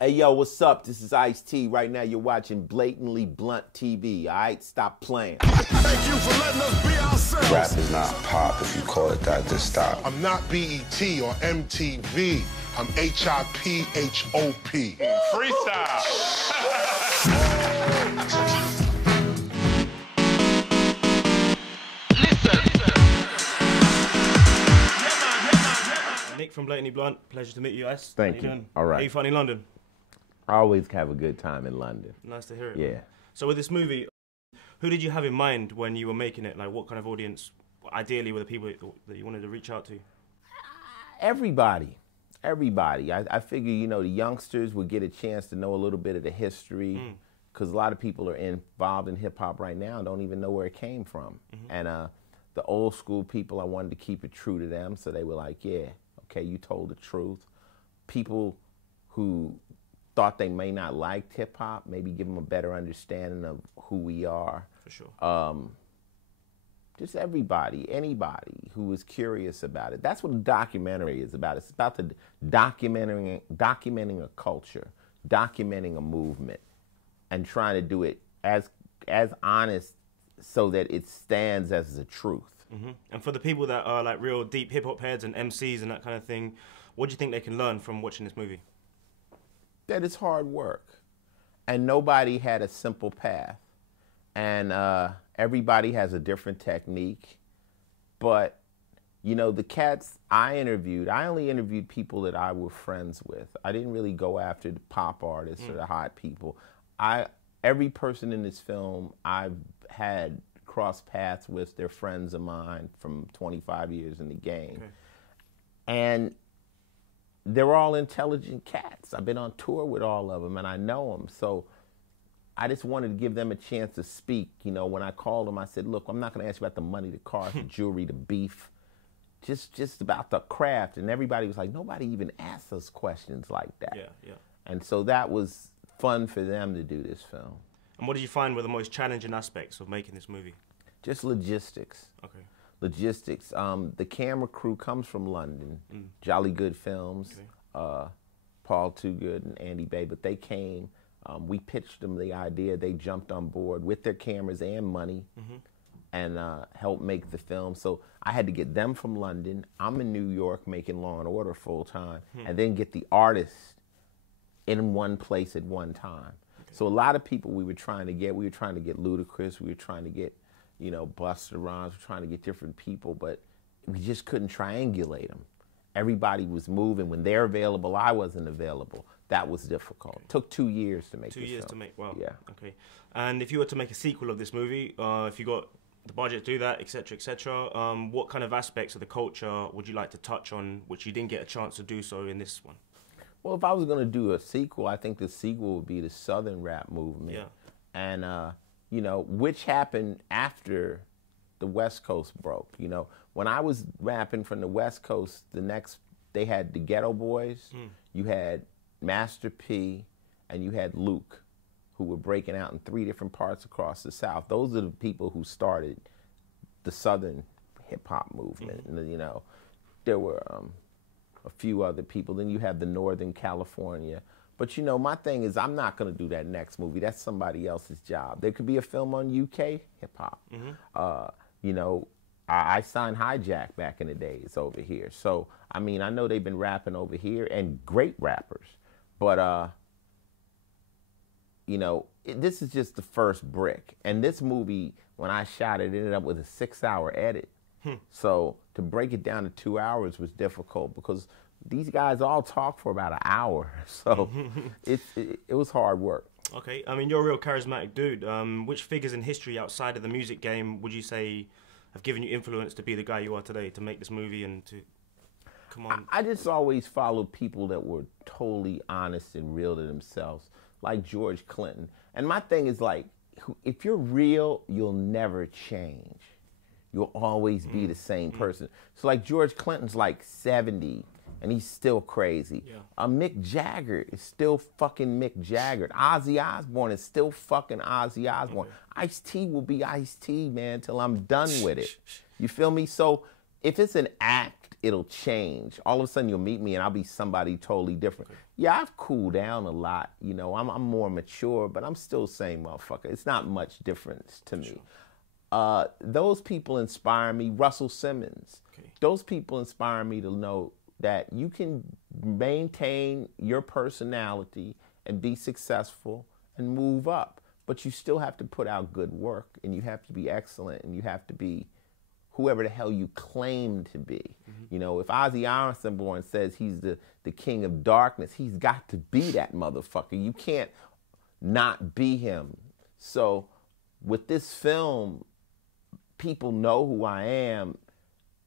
Hey, yo, what's up? This is Ice-T. Right now you're watching Blatantly Blunt TV, all right? Stop playing. Thank you for letting us be ourselves. Rap is not pop. If you call it that, just stop. I'm not BET or MTV. I'm HIPHOP. Freestyle. Nick from Blatantly Blunt, pleasure to meet you guys. Thank How you. doing? All right. How you finding London? I always have a good time in London. Nice to hear it. Yeah. So with this movie, who did you have in mind when you were making it? Like what kind of audience, ideally, were the people that you wanted to reach out to? Everybody. Everybody. I figure, you know, the youngsters would get a chance to know a little bit of the history, because a lot of people are involved in hip-hop right now and don't even know where it came from. And the old school people, I wanted to keep it true to them, so they were like, yeah, okay, you told the truth. People who thought they may not like hip-hop, maybe give them a better understanding of who we are. For sure. Just everybody, anybody who was curious about it. That's what a documentary is about. It's about the documenting a culture, documenting a movement, and trying to do it as honest so that it stands as the truth. And for the people that are like real deep hip-hop heads and MCs and that kind of thing, what do you think they can learn from watching this movie? That it's hard work, and nobody had a simple path, and everybody has a different technique. But you know, the cats I only interviewed people that I were friends with. I didn't really go after the pop artists or the hot people. Every person in this film I've had crossed paths with. They're friends of mine from 25 years in the game. Okay. And they're all intelligent cats. I've been on tour with all of them, and I know them. So I just wanted to give them a chance to speak. You know, when I called them, I said, look, I'm not going to ask you about the money, the cars, the jewelry, the beef, just about the craft. And everybody was like, nobody even asks us questions like that. Yeah, yeah. And so that was fun for them to do this film. And what did you find were the most challenging aspects of making this movie? Just logistics. Okay. Logistics. The camera crew comes from London, Jolly Good Films, Paul Toogood and Andy Bay, but they came. We pitched them the idea. They jumped on board with their cameras and money and helped make the film. So I had to get them from London. I'm in New York making Law and Order full time, and then get the artists in one place at one time. Okay. So a lot of people we were trying to get Ludacris, we were trying to get, you know, Busta Rhymes, we're trying to get different people, but we just couldn't triangulate them. Everybody was moving. When they're available, I wasn't available. That was difficult. Okay. It took 2 years to make 2 years to make, wow. Yeah. Okay. And if you were to make a sequel of this movie, if you got the budget to do that, etc., what kind of aspects of the culture would you like to touch on, which you didn't get a chance to do so in this one? Well, if I was going to do a sequel, I think the sequel would be the Southern rap movement. Yeah. And, you know, which happened after the West Coast broke. You know, when I was rapping from the West Coast, they had the Ghetto Boys, you had Master P, and you had Luke, who were breaking out in 3 different parts across the South. Those are the people who started the Southern hip-hop movement. And, you know, there were a few other people. Then you have the Northern California. But, you know, my thing is I'm not going to do that next movie. That's somebody else's job. There could be a film on UK hip-hop. You know, I signed Hijack back in the days over here. So, I mean, I know they've been rapping over here, and great rappers. But, you know, this is just the first brick. And this movie, when I shot it, ended up with a 6-hour edit. So to break it down to 2 hours was difficult because these guys all talk for about an hour. So it was hard work. Okay, I mean, you're a real charismatic dude. Which figures in history outside of the music game would you say have given you influence to be the guy you are today, to make this movie and to come on? I just always followed people that were totally honest and real to themselves, like George Clinton. And my thing is, like, if you're real, you'll never change. You'll always be the same person. So like George Clinton's like 70 and he's still crazy. Yeah. Mick Jagger is still fucking Mick Jagger. Ozzy Osbourne is still fucking Ozzy Osbourne. Okay. Ice-T will be Ice-T, man, till I'm done with it. You feel me? So if it's an act, it'll change. All of a sudden you'll meet me and I'll be somebody totally different. Yeah, I've cooled down a lot. You know, I'm more mature, but I'm still the same motherfucker. It's not much difference to me. Those people inspire me. Russell Simmons. Okay. Those people inspire me to know that you can maintain your personality and be successful and move up, but you still have to put out good work, and you have to be excellent, and you have to be whoever the hell you claim to be. You know, if Ozzy Osbourne says he's the king of darkness, he's got to be that motherfucker. You can't not be him. So with this film, people know who I am.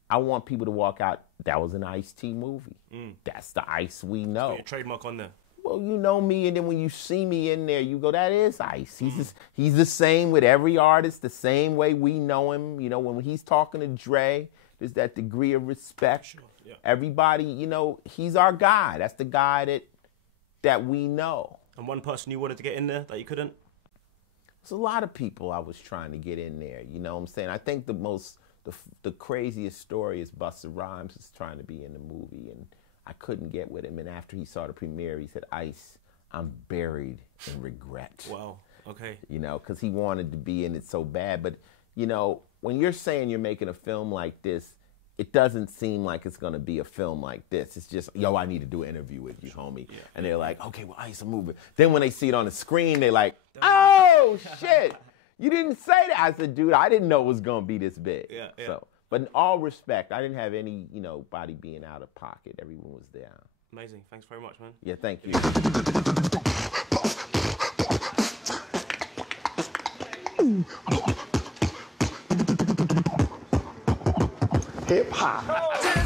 I want people to walk out, that was an Ice-T movie. That's the Ice we know. Put your trademark on there. Well, you know me, and then when you see me in there, you go, that is Ice. He's the same with every artist, the same way we know him. You know, when he's talking to Dre, there's that degree of respect. Sure, yeah. Everybody, you know, he's our guy. That's the guy that we know. And one person you wanted to get in there that you couldn't? There's a lot of people I was trying to get in there, you know what I'm saying? I think the craziest story is Busta Rhymes is trying to be in the movie, and I couldn't get with him. And after he saw the premiere, he said, Ice, I'm buried in regret. Wow, okay. You know, because he wanted to be in it so bad. But, you know, when you're saying you're making a film like this, it doesn't seem like it's going to be a film like this. It's just, yo, I need to do an interview with you, homie. Yeah. And they're like, okay, well, Ice, I'm moving. Then when they see it on the screen, they're like, oh, shit. You didn't say that. I said, dude, I didn't know it was going to be this big. Yeah. So, but in all respect, I didn't have any, you know, body being out of pocket. Everyone was there. Amazing. Thanks very much, man. Yeah, thank you. Hip hop.